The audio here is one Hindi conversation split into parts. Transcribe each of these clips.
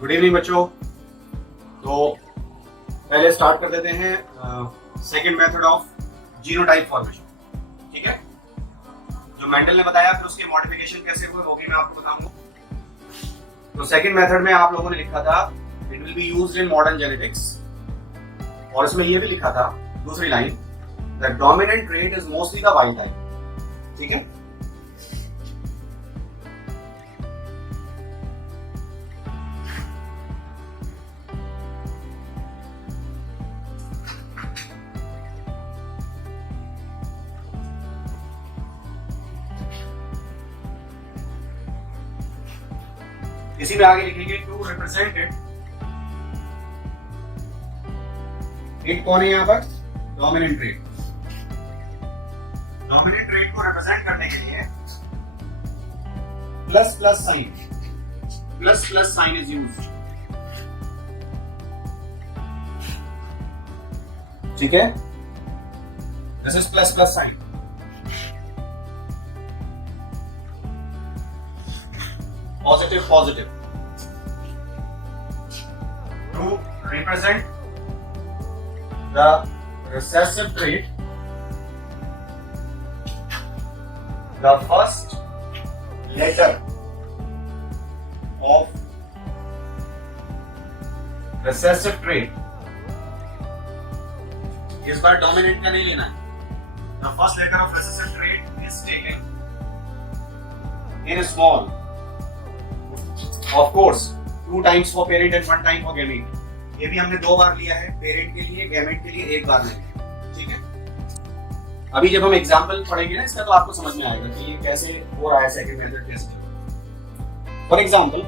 गुड इवनिंग बच्चों। तो पहले स्टार्ट कर देते हैं second method of genotype formation. ठीक है, जो मेंडल ने बताया फिर उसके मॉडिफिकेशन कैसे हुए वो भी मैं आपको बताऊंगा। तो सेकंड मेथड में आप लोगों ने लिखा था it will be used in modern genetics, और इसमें ये भी लिखा था दूसरी line the dominant trait is mostly the wild type. ठीक है, इसी में आगे लिखेंगे टू रिप्रेजेंट इट कौन है यहाँ पर? Dominant trait. डोमिनेंट ट्रेट को रिप्रेजेंट करने के लिए प्लस साइन इज यूज्ड। ठीक है, this is plus sign. positive to represent the recessive trait, the first letter of recessive trait इस बार डोमिनेंट का नहीं लेना है। The first letter of recessive trait is taken in small, of course 2 times for parent and 1 time for gamete। ये भी हमने 2 बार लिया है, पेरेंट के लिए, गैमेट के लिए 1 बार नहीं। ठीक है, अभी जब हम एग्जांपल पढ़ेंगे ना इसका तो आपको समझ में आएगा कि ये कैसे हो रहा है सेकंड मेथड कैसे। For example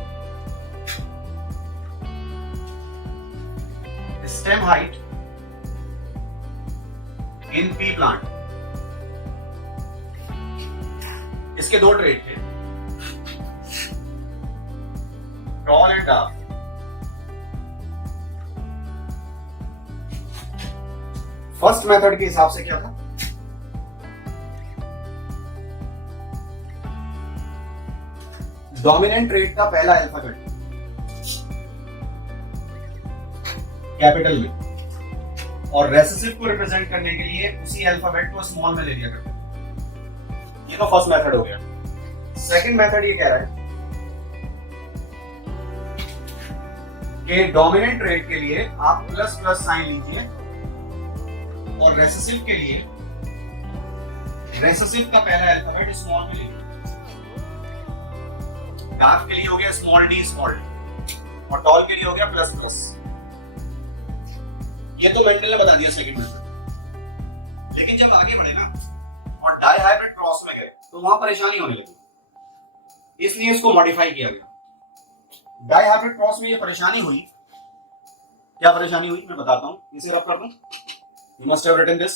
stem height in P plant, इसके 2 ट्रेट थे, tall and dark. First method के हिसाब से क्या था? डोमिनेंट ट्रेट का पहला अल्फाबेट कैपिटल में, और रेसेसिव को रिप्रेजेंट करने के लिए उसी अल्फाबेट को स्मॉल में ले लिया करते। ये तो फर्स्ट मेथड हो गया। सेकंड मेथड ये कह रहा है कि डोमिनेंट ट्रेट के लिए आप प्लस साइन लीजिए, और रेसेसिव के लिए रेसेसिव का पहला अल्फाबेट स्मॉल में लीजिए। डार्क के लिए हो गया स्मॉल डी स्मॉल, और टॉल के लिए हो गया प्लस। ये तो मेंडल ने बता दिया सेकंड मेथड। लेकिन जब आगे बढ़े ना और डाई हाइब्रिड क्रॉस में गए तो वहां परेशानी होने लगी, इसलिए इसको मॉडिफाई किया गया। डाई हाइब्रिड क्रॉस में ये परेशानी हुई। क्या परेशानी हुई मैं बताता हूं, इसे रब कर दूं। You must have written this.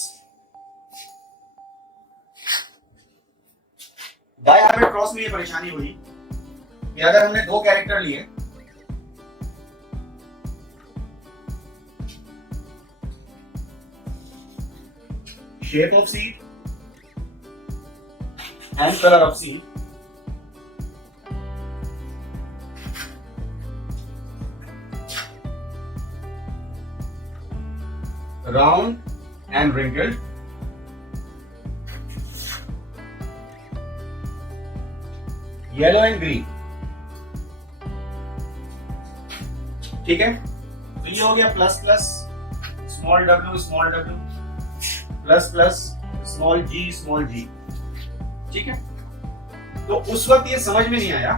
Dihybrid cross में ये परेशानी हुई कि अगर हमने 2 कैरेक्टर लिए, shape of seed and colour of seed, round and wrinkled, yellow and green। ठीक है, तो ये हो गया plus small w plus small g। ठीक है, तो उस वक्त ये समझ में नहीं आया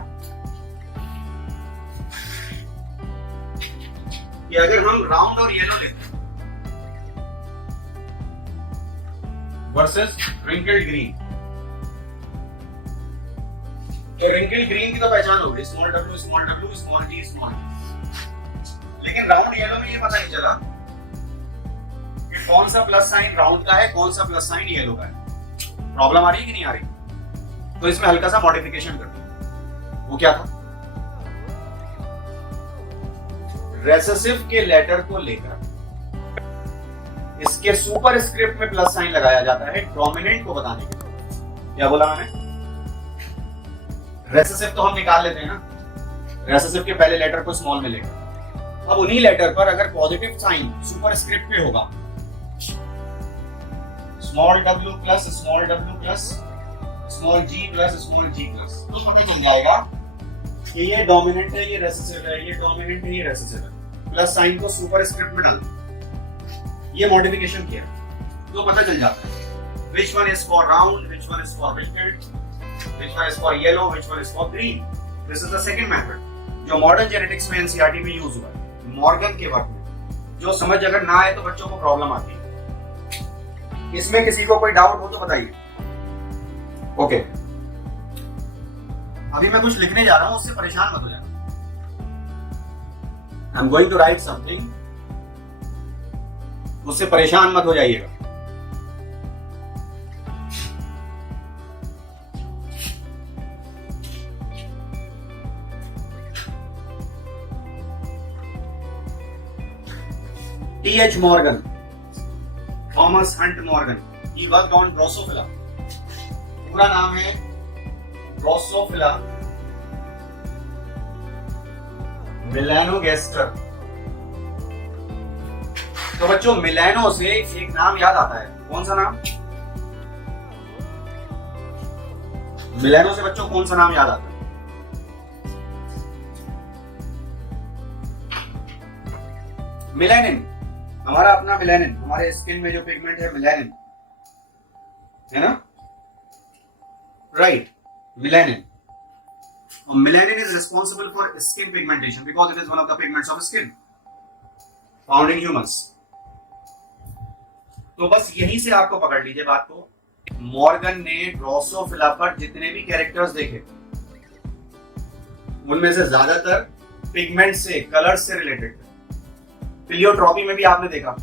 कि अगर हम राउंड और येलो लेते वर्सेस रिंकल्ड ग्रीन, तो रिंकल्ड ग्रीन की तो पहचान हो गई, small w small g small. लेकिन राउंड येलो में ये पता नहीं चला कि कौन सा प्लस साइन राउंड का है, कौन सा प्लस साइन येलो का है। प्रॉब्लम आ रही है कि नहीं आ रही? तो इसमें हल्का सा मॉडिफिकेशन कर दिया। वो क्या था? रेसेसिव के लेटर को लेकर इसके सुपर स्क्रिप्ट में प्लस साइन लगाया जाता है डोमिनेंट को बताने के लिए। क्या बोला मैंने? रेसेसिव तो हम निकाल लेते हैं ना, रेसेसिव के पहले लेटर को स्मॉल में लेकर। अब उन्हीं लेटर पर अगर पॉजिटिव साइन सुपर स्क्रिप्ट पे होगा, small w plus small g plus small g plus, तो पता चल जाएगा कि ये डोमिनेंट है, ये रेसेसिव है, ये डोमिनेंट है, ये रेसेसिव है। प्लस साइन को सुपर स्क्रिप्ट में डाल, ये मॉडिफिकेशन किया तो पता चल जाता है which one is for round, which one is for wrinkled, which one is for yellow, which one is for green. This is the second method जो मॉडर्न जेनेटिक्स में एनसीईआरटी में यूज हुआ है मॉर्गन के वर्क में। जो समझ अगर ना आए तो बच्चों को प्रॉब्लम आती है। इसमें किसी को कोई डाउट हो तो बताइए। ओके, अभी मैं कुछ लिखने जा रहा हूं, उससे परेशान मत हो जाना। I am going to write something, उससे परेशान मत हो जाइएगा। T.H. Morgan, Thomas Hunt Morgan, he worked on Drosophila. पूरा नाम है Drosophila melanogaster। तो बच्चों मिलानो से एक नाम याद आता है, कौन सा नाम? मिलानो से बच्चों कौन सा नाम याद आता है? मिलेनिन, हमारा अपना मिलेनिन, हमारे स्किन में जो पिगमेंट है मिलेनिन, है ना? Right, melanin. Melanin is responsible for skin pigmentation because it is one of the pigments of skin found in humans. तो बस यहीं से आपको पकड़ लीजिए बात को। मॉर्गन ने ड्रोसोफिला पर जितने भी कैरेक्टर्स देखे उनमें से ज्यादातर पिगमेंट से, कलर से रिलेटेड। प्लियोट्रॉपी में भी आपने देखा,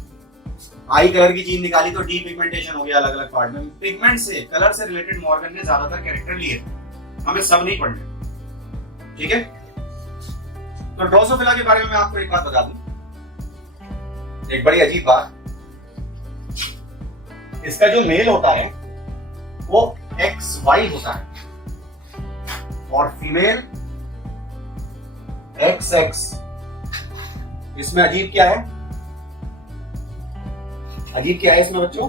आई कलर की चीज निकाली तो डी पिगमेंटेशन हो गया अलग अलग पार्ट में। पिगमेंट से, कलर से रिलेटेड मॉर्गन ने ज्यादातर कैरेक्टर लिए, हमें सब नहीं पढ़ने, ठीक है? तो ड्रोसोफिला के बारे में मैं आपको एक बात बता दूं, एक बड़ी अजीब बात। इसका जो मेल होता है वो XY होता है और फीमेल XX। इसमें अजीब क्या है? अजीब क्या है इसमें बच्चों?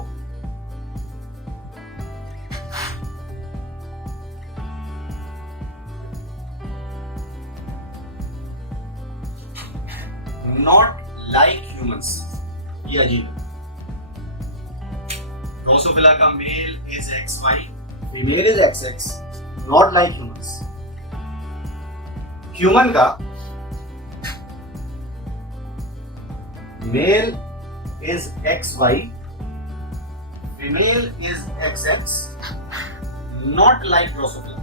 नॉट लाइक ह्यूमंस, ये अजीब है। ड्रोसोफिला का male is XY, female is XX, not like humans. Human का male is XY, female is XX, not like Drosophila.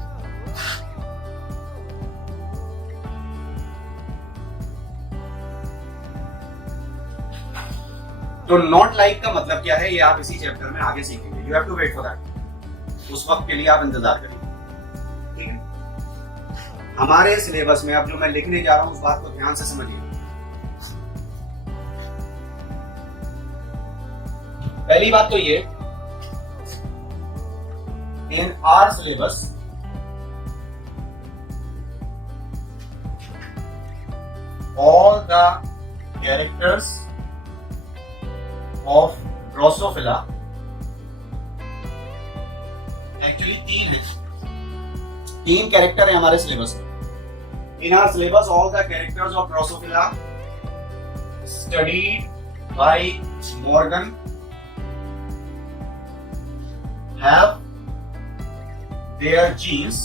तो नॉट लाइक का मतलब क्या है ये आप इसी चैप्टर में आगे सीखेंगे। You have to wait for that, उस वक्त के लिए आप इंतजार करिए, ठीक है? हमारे सिलेबस में अब जो मैं लिखने जा रहा हूं उस बात को ध्यान से समझिए। पहली बात तो ये, इन our syllabus all the characters of Drosophila, actually तीन कैरेक्टर है हमारे सिलेबस में। इन our syllabus all the characters of Drosophila studied by Morgan have their genes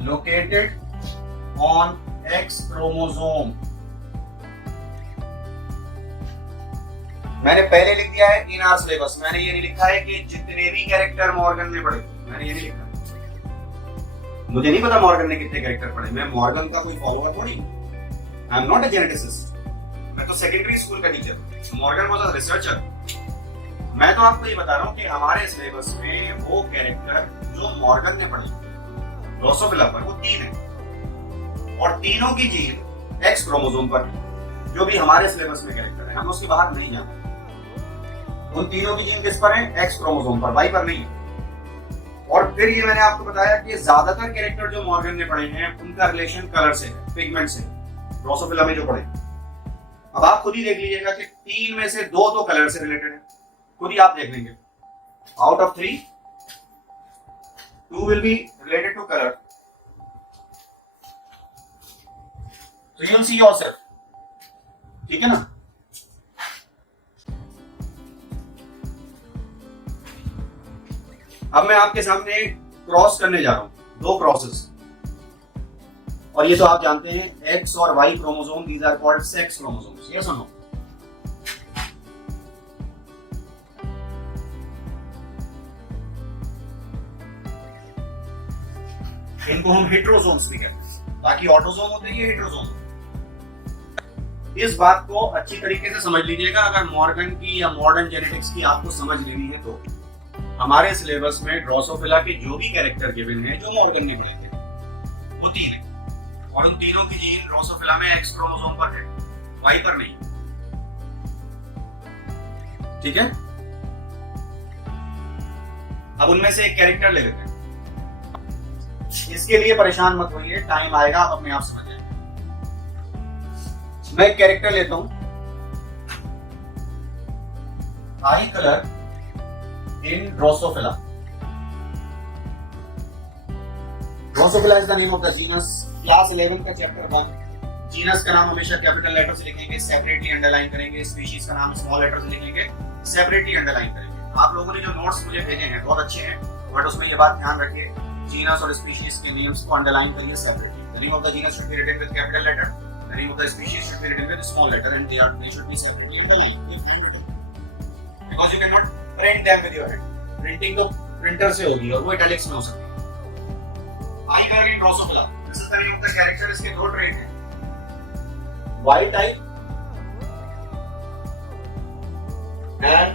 located on X chromosome। मैंने पहले लिख दिया है इन आर सिलेबस, मैंने ये नहीं लिखा है कि जितने भी कैरेक्टर मॉर्गन ने पढ़े, मैंने ये नहीं लिखा। मुझे नहीं पता मॉर्गन ने कितने कैरेक्टर पढ़े, मैं मॉर्गन का कोई फॉलोअर थोड़ी, I am not a geneticist, मैं तो सेकेंडरी स्कूल का teacher. Morgan was a researcher. मैं तो आपको ये बता रहा हूँ कि हमारे सिलेबस में वो कैरेक्टर जो मॉर्गन ने पढ़े ड्रोसोफिला पर, वो 3 है और तीनों की जीन X क्रोमोसोम पर, जो भी हमारे सिलेबस में कैरेक्टर है, हम उसके बाहर नहीं जाते। उन तीनों की जीन किस पर है? एक्स क्रोमोसोम पर, वाई पर नहीं है। और फिर ये मैंने आपको बताया कि ज्यादातर कैरेक्टर जो मॉर्गन ने पढ़े हैं उनका रिलेशन कलर से है, पिगमेंट से, ड्रोसोफिला में जो पढ़े। अब आप खुद ही देख लीजिएगा कि 3 में से 2 तो कलर से रिलेटेड है, खुद ही आप देख लेंगे। Out of 3 2 will be related to colour, so you'll see yourself, ठीक है ना। अब मैं आपके सामने क्रॉस करने जा रहा हूं, 2 क्रॉसेस, और ये तो आप जानते हैं एक्स और y chromosome, these are called sex chromosomes, ये सुनो। इनको हम हेट्रोसोम्स भी कहते हैं, बाकी ऑटोसोम होते हैं, हेट्रोसोम। इस बात को अच्छी तरीके से समझ लीजिएगा, अगर मॉर्गन की या मॉडर्न जेनेटिक्स की आपको समझ लेनी है तो हमारे सिलेबस में ड्रोसोफिला के जो भी कैरेक्टर गिवन है जो मॉर्गन ने पढ़े थे वो 3 है, और उन तीनों की जीन ड्रोसोफिला में एक्स क्रोमोसोम पर है, वाई पर नहीं, ठीक है। अब उनमें से एक कैरेक्टर ले लेते हैं, इसके लिए परेशान मत होइए, टाइम आएगा आप अपने आप समझ जाएंगे। मैं एक कैरेक्टर लेता हूं, आई colour in Drosophila. Drosophila is the name of the genus, class 11 का चैप्टर 1। जीनस का नाम हमेशा कैपिटल लेटर से लिखेंगे, सेपरेटली अंडरलाइन करेंगे। स्पीशीज का नाम स्मॉल लेटर से लिखेंगे, सेपरेटली अंडरलाइन करेंगे। आप लोगों ने जो नोट्स मुझे भेजे हैं बहुत अच्छे हैं, बट उसमें ये बात ध्यान रखिए, जीनस और स्पीशीज के नेम्स को अंडरलाइन करिए separately. The name of the genus should be written with capital letter, the name of the species should be written with small letter, and they should be separately underline. ये find it out, because you can not print them with your hand. Printing तो प्रिंटर से होगी और वो इटैलिक्स में हो सकती है। Eye colour in Drosophila, this is the name of the character. इसके 2 ट्रेट हैं, y type and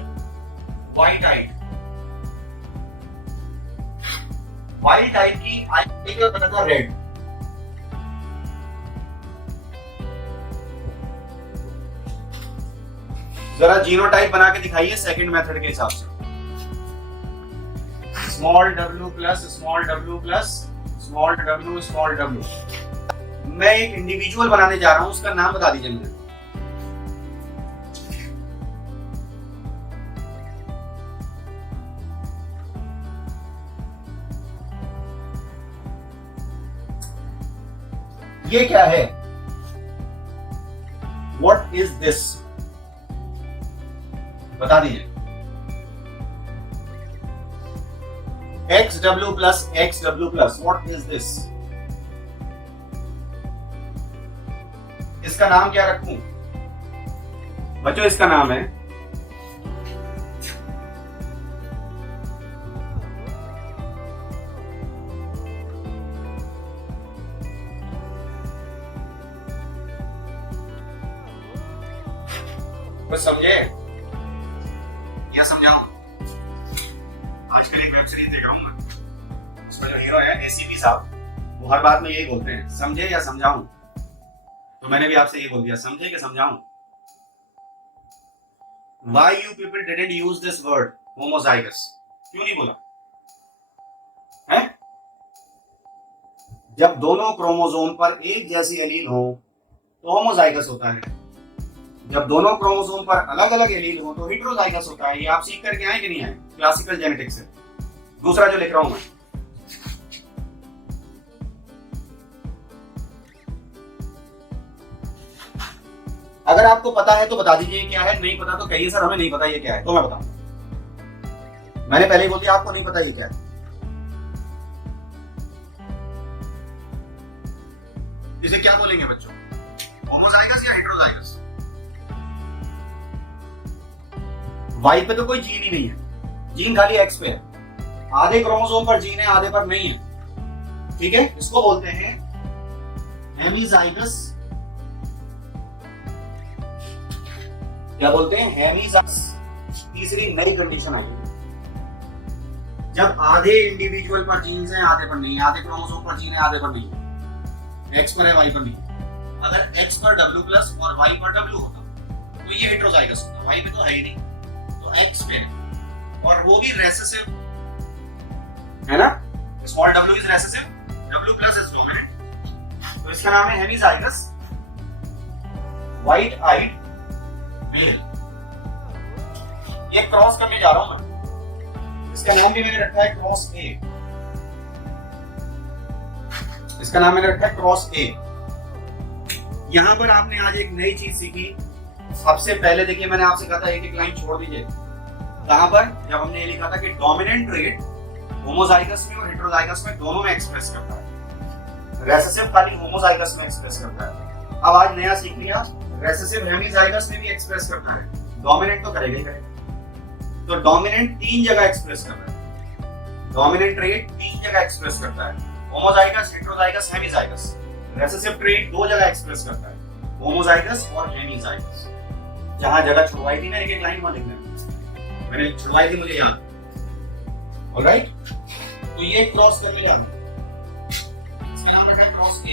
y type. Y type की आई का कलर था रेड, जरा जीनोटाइप बना के दिखाइए सेकंड मेथड के हिसाब से। Small w plus small w plus small w small w। मैं एक इंडिविजुअल बनाने जा रहा हूं, उसका नाम बता दीजिए मुझे। ये क्या है? What is this? बता दीजिए। XW plus XW plus, what is this? इसका नाम क्या रखूं? बच्चों इसका नाम है कुछ समझे या समझाऊं? आजकल एक वेब सीरीज देख रहा हूं मैं, उसमें जो हीरो है एसीपी साहब, वो हर बात में यही बोलते हैं, समझे या समझाऊं? तो मैंने भी आपसे ये बोल दिया, समझे कि समझाऊं? Why you people didn't use this word homozygous? क्यों नहीं बोला? हैं? जब दोनों क्रोमोसोम पर एक जैसी एलील हो तो होमोजाइगस होता है, जब दोनों क्रोमोसोम पर अलग अलग एलील हो तो हेटेरोजाइगस होता है। ये आप सीख करके आए कि नहीं आए क्लासिकल जेनेटिक्स से? दूसरा जो लिख रहा हूं मैं, अगर आपको पता है तो बता दीजिए क्या है, नहीं पता तो कहिए सर हमें नहीं पता ये क्या है, तो मैं बताऊं। मैंने पहले ही बोल दिया आपको नहीं पता ये क्या है। इसे क्या बोलेंगे बच्चों, होमोजाइगस या हेटेरोजाइगस? वाई पे तो कोई जीन ही नहीं है, जीन खाली एक्स पे है, आधे क्रोमोसोम पर जीन है आधे पर नहीं है, ठीक है। इसको बोलते हैं हेमीजाइगस, क्या बोलते हैं, हेमीजाइगस। तीसरी नई कंडीशन आई, जब आधे इंडिविजुअल पर जीन्स हैं आधे पर नहीं है, आधे क्रोमोसोम पर जीन है आधे पर नहीं है, एक्स पर है वाई पर नहीं है। अगर एक्स पर W प्लस और वाई पर W होता तो ये हेटेरोजाइगस होता, वाई पे तो है ही नहीं, तो एक्स पेयर, और वो भी रेसेसिव है ना, small w is recessive, w plus is dominant, तो इसका नाम है हेमीजाइगस व्हाइट आइड मेल। ये क्रॉस करने जा रहा हूं मैं, इसका नाम भी मैंने रखा है क्रॉस ए, इसका नाम मैंने रखा है क्रॉस ए। यहां पर आपने आज एक नई चीज सीखी। सबसे पहले देखिए मैंने आपसे कहा था एक एक लाइन छोड़ दीजिए, कहां पर, जब हमने ये लिखा था कि डोमिनेंट ट्रेट होमोजाइगस में और हेटेरोजाइगस में दोनों में एक्सप्रेस करता है, रेसेसिव खाली होमोजाइगस में एक्सप्रेस करता है। अब आज नया सीख लिया, रेसेसिव हेमीजाइगस में भी एक्सप्रेस करता है, डोमिनेंट तो करेगा ही करेगा। तो डोमिनेंट 3 जगह एक्सप्रेस करता है, डोमिनेंट ट्रेट 3 जगह एक्सप्रेस करता है, homozygous, heterozygous, hemizygous. Recessive trait 2 जगह एक्सप्रेस करता है, होमोजाइगस और हेमीजाइगस। जहां जगह छुड़वाई थी ना एक एक लाइन वहां लिखना, मैंने छुड़वाई थी मुझे याद। ऑलराइट, तो ये क्रॉस करने जा रहा हूं, इसका नाम है क्रॉस ए।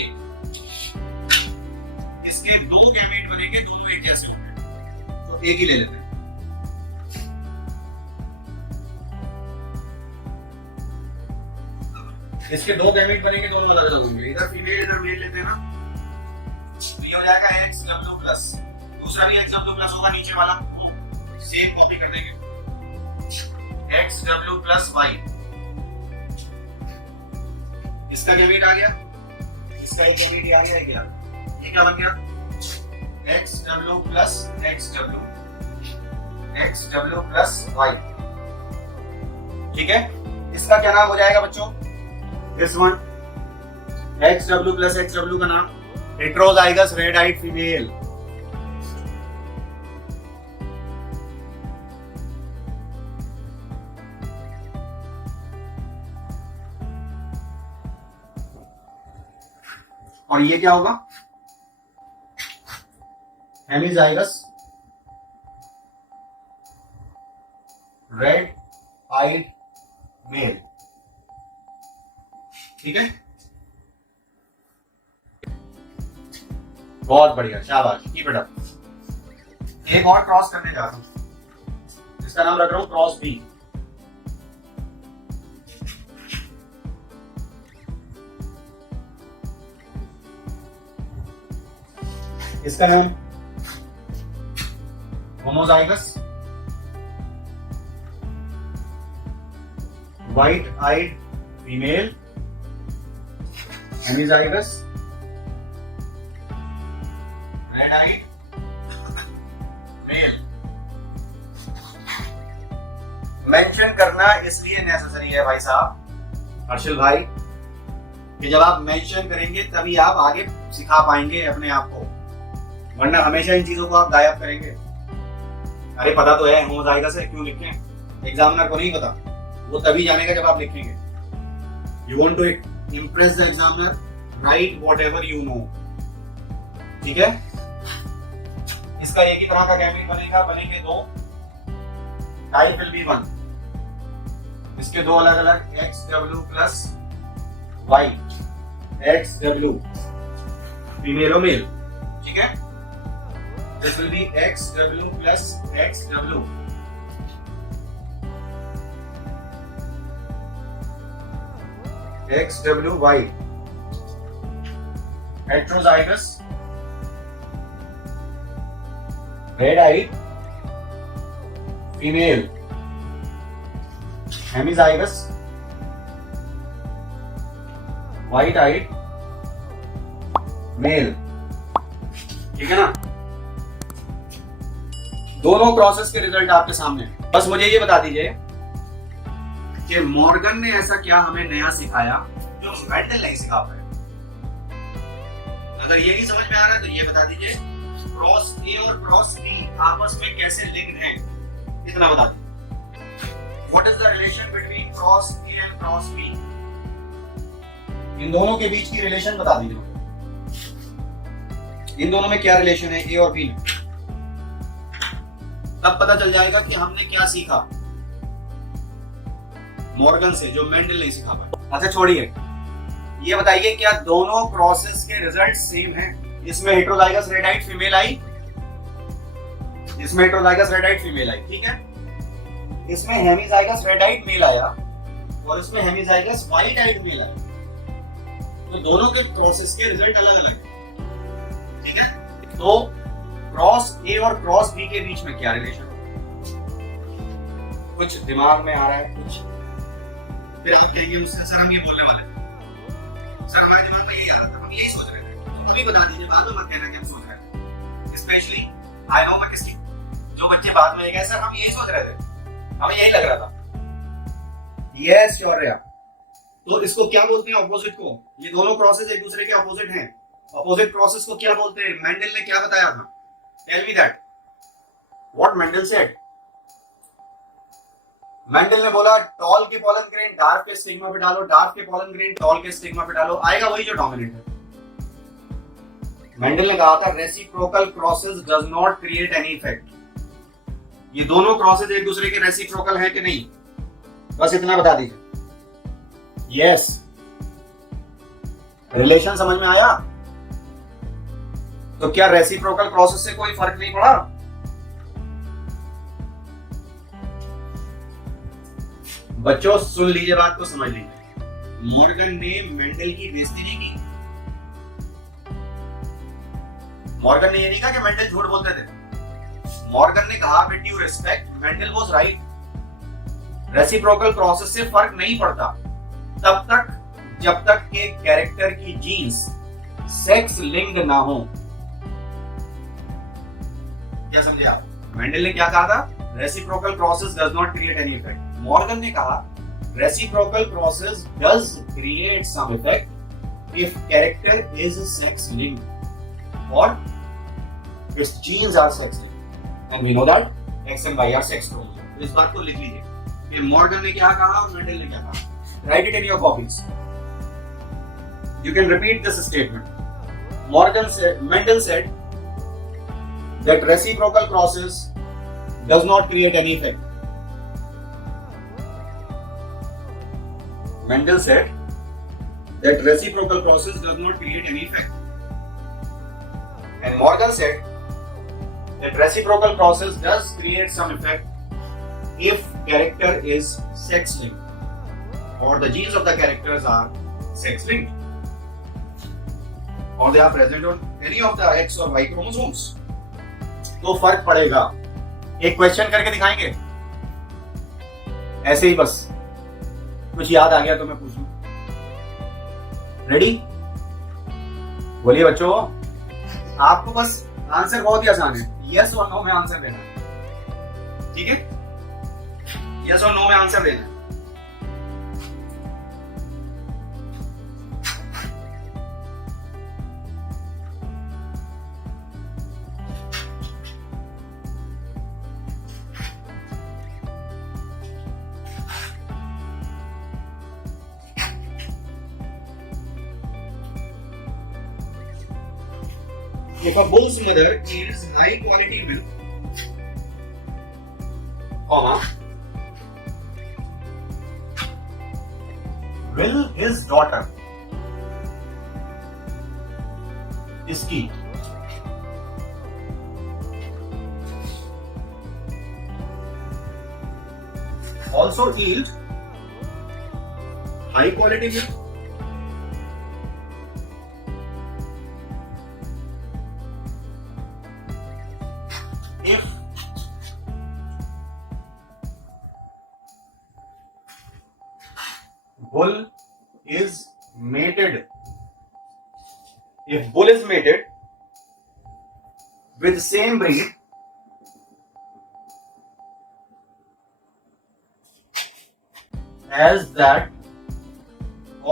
इसके 2 गैमेट बनेंगे, दोनों एक जैसे होंगे, तो एक ही ले लेते हैं। इसके 2 गैमेट बनेंगे, दोनों अलग अलग होंगे, इधर फीमेल इधर मेल लेते हैं ना, तो ये हो जाएगा XW प्लस, दूसरा भी XW प्लस होगा, नीचे वाला सेम कॉपी कर देंगे, XW प्लस Y। इसका गैमेट आ गया, इसका एक गैमेट आ गया, ये क्या बन गया, XW plus XW, XW plus Y। ठीक है, इसका क्या नाम हो जाएगा बच्चों, this one XW plus XW का नाम हेटेरोजाइगस रेड आइड फीमेल। और ये क्या होगा, हेमीजाइगस रेड आइड मेल। ठीक है, बहुत बढ़िया, शाबाश, कीप इट अप। एक और क्रॉस करने जा रहा हूं, इसका नाम रख रहा हूं क्रॉस बी। इसका नाम homozygous white eyed female, hemizygous red eyed male. Mention करना इसलिए नेसेसरी है भाई साहब, हर्षिल भाई, कि जब आप मेंशन करेंगे तभी आप आगे सिखा पाएंगे अपने आप को, वरना हमेशा इन चीजों को आप गायब करेंगे। अरे पता तो है होमोजाइगस है, क्यों लिखें, एग्जामिनर को नहीं पता, वो तभी जानेगा जब आप लिखेंगे। You want to impress the examiner, write whatever you know। ठीक है, इसका एक ही तरह का गैमेट बनेगा, बनेंगे 2, टाइप विल बी 1। इसके 2 अलग अलग XW plus Y, XW female और मेल। ठीक है, this will be XW plus XW। XWY heterozygous red eyed female, hemizygous white eyed male। ठीक है ना, दोनों क्रॉसेस के रिजल्ट आपके सामने। बस मुझे ये बता दीजिए कि मॉर्गन ने ऐसा क्या हमें नया सिखाया जो मेंडल नहीं सिखा पाया। अगर ये नहीं समझ में आ रहा है तो ये बता दीजिए, क्रॉस ए और क्रॉस बी आपस में कैसे लिंक्ड हैं, इतना बता दीजिए। What is the relation between cross A and cross B, इन दोनों के बीच की रिलेशन बता दीजिए। इन दोनों में क्या रिलेशन है ए और बी में, तब पता चल जाएगा कि हमने क्या सीखा मॉर्गन से जो मेंडल नहीं सिखा पाया। अच्छा छोड़िए, ये बताइए क्या दोनों क्रॉसेस के रिजल्ट सेम हैं? इसमें heterozygous red eyed female I, इसमें heterozygous red eyed female I, ठीक है। इसमें हेमीजाइगस रेड आइड मेल आया और इसमें हेमीजाइगस व्हाइट आइड मेल आया, तो दोनों के क्रॉसेस के रिजल्ट अलग अलग है, ठीक है। तो क्रॉस ए और क्रॉस बी के बीच में क्या रिलेशन है, कुछ दिमाग में आ रहा है कुछ, फिर आप कहेंगे मुझसे सर हम ये बोलने वाले थे, सर हमारे दिमाग में यही आ रहा था, हम यही सोच रहे थे। अभी बता दीजिए, बाद में मत कहना कि हम सोच रहे थे। स्पेशली आई नो मैं किसकी, जो बच्चे बाद में कहे सर हम यही सोच रहे थे, हमें यही लग रहा था। Yes sure. तो इसको क्या बोलते हैं ऑपोजिट को, ये दोनों क्रॉसेस एक दूसरे के ऑपोजिट हैं, ऑपोजिट क्रॉसेस को क्या बोलते हैं, मेंडल ने क्या बताया था, tell me that what Mendel said. Mendel ने बोला टॉल के पॉलन ग्रेन डार्क के स्टिग्मा पे डालो, डार्क के पॉलन ग्रेन टॉल के स्टिग्मा पे डालो, आएगा वही जो डोमिनेंट है। मेंडल ने कहा था reciprocal crosses does not create any effect. ये दोनों क्रॉसेस एक दूसरे के रेसिप्रोकल है कि नहीं, बस इतना बता दीजिए। यस, रिलेशन समझ में आया। तो क्या रेसिप्रोकल क्रॉसेस से कोई फर्क नहीं पड़ा? बच्चों सुन लीजिए, बात को समझ लीजिए। मॉर्गन ने मेंडल की बेइज्जती नहीं की। मॉर्गन ने ये नहीं कहा कि मेंडल झूठ बोलते थे। मॉर्गन ने कहा with due respect Mendel was right. Reciprocal crosses से फर्क नहीं पड़ता तब तक जब तक के कैरेक्टर की जीन्स सेक्स लिंक्ड ना हो। क्या समझे आप? मेंडल ने क्या कहा था? Reciprocal crosses does not create any effect. Morgan ने कहा reciprocal crosses does create some effect if character is sex linked और its genes are sex linked and we know that X and Y are sex chromosomes। इस बात को लिख लीजिए कि मॉर्गन ने क्या कहा और मेंडल ने क्या कहा। Write it in your copies. You can repeat this statement. Mendel said that reciprocal crosses does not create any effect. Mendel said that reciprocal crosses does not create any effect. And Morgan said that reciprocal process does create some effect if character is sex linked or the genes of the characters are sex linked or they are present on any of the X or Y chromosomes। तो फर्क पड़ेगा। एक क्वेश्चन करके दिखाएंगे ऐसे ही, बस कुछ याद आ गया तो मैं पूछूं। रेडी? बोलिए बच्चों, आपको बस आंसर बहुत ही आसान है, यस और नो में आंसर देना, ठीक है? यस और नो में आंसर देना। If a bull's mother yields high quality milk, will his daughter इसकी also yield high quality milk? Bull is mated. If bull is mated with same breed as that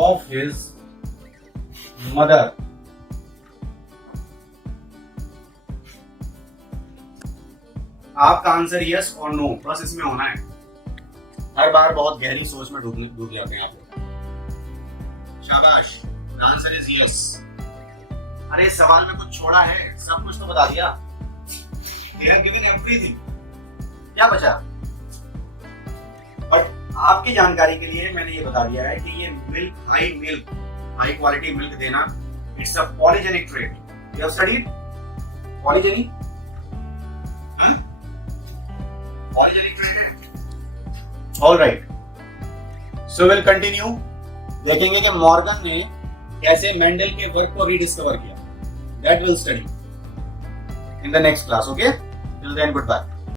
of his mother, आपका आंसर यस और नो, बस इसमें होना है। हर बार बहुत गहरी सोच में डूब जाते हैं आप लोग। शाबाश, आंसर इज यस। अरे इस सवाल में कुछ छोड़ा है? सब कुछ तो बता दिया। They have given everything। क्या बचा? बट आपकी जानकारी के लिए मैंने ये बता दिया है कि ये मिल्क, हाई क्वालिटी मिल्क देना, it's a polygenic trait. You have studied polygenic? Polygenic trait है। All right, so will continue. देखेंगे कि मॉर्गन ने कैसे मेंडल के वर्क को रीडिस्कवर किया। That will study in the next class. Okay, till then good bye.